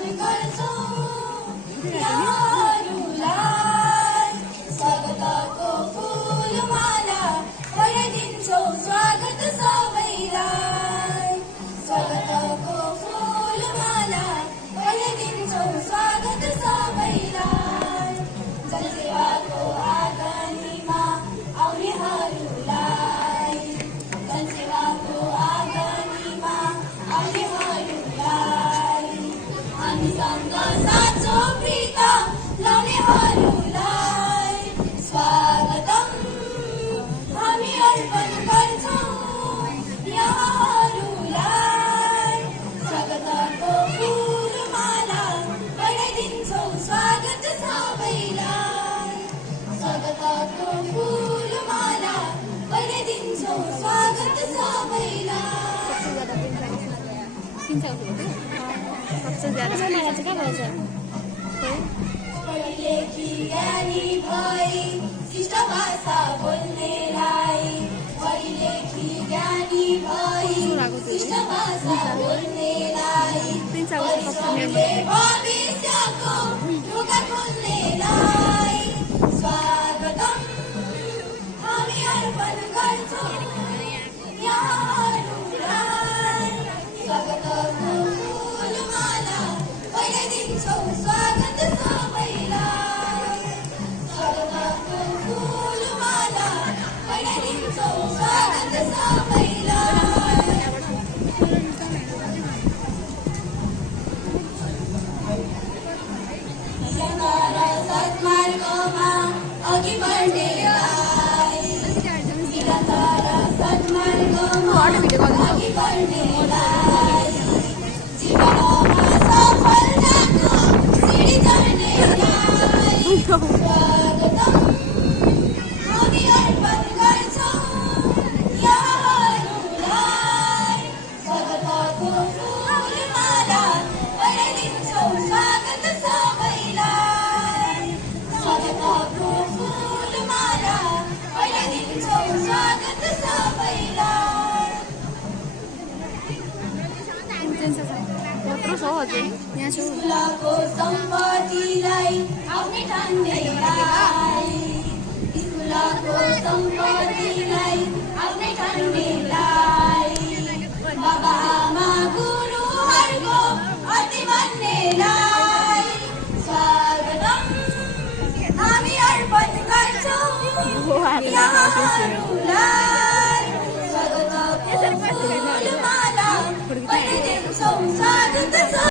अर्पण गर्छौं यहाँहरूलाई स्वागतको फुलमाला पठाइदिन्छौं स्वागत सबैलाई स्वागतको फुलमाला पठाइदिन्छौं स्वागत सबैलाई जनसेवाको आँगनीमा आउनेहरूलाई जनसेवाको आँगनीमा आउनेहरूलाई हामीसँग साँचो प्रीतम लाउनेहरूलाई स्वागतम हामी अर्पण गर्छौं यहाँहरूलाई स्वागतको फुलमाला पठाइदिन्छौं स्वागत सबैलाई स्वागतको फुलमाला पठाइदिन्छौं स्वागत सबैलाई सबसे ज्यादा माला चाहिँ कहाँ भन्छ पढी लेखी ज्ञानी भई शिष्ट भाषा बोल्नेलाई पढी लेखी ज्ञानी भई शिष्ट भाषा बोल्नेलाई परिश्रमले भविष्यको ढोका खोल्नेलाई स्वागतम हामी अर्पण गर्छौं यहाँहरूलाई स्वागतको फुलमाला पठाइदिन्छौं स्वागत सबैलाई स्वागतको फुलमाला पठाइदिन्छौं स्वागत सबैलाई सेवा र सद्मार्गमा अघि बढ्नेलाई निरन्तर सद्मार्गमा अघि बढ्नेलाई जीवनमा सफलताको सिँढी चढ्नेलाई स्वागतम हामी अर्पण गर्छौं यहाँहरूलाई स्वागतको फुलमाला पठाइदिन्छौं स्वागत सबैलाई स्वागतको फुलमाला पठाइदिन्छौं स्वागत सबैलाई कत्रो छ हजुर यहाँ छु स्कुलको सम्पत्तिलाई आउने ठान्नेलाई स्कुलको सम्पत्तिलाई आउने ठान्नेलाई बाबा आमा गुरुहरूको अति मान्नेलाई स्वागतम हामी अर्पण गर्छौं यहाँहरूलाई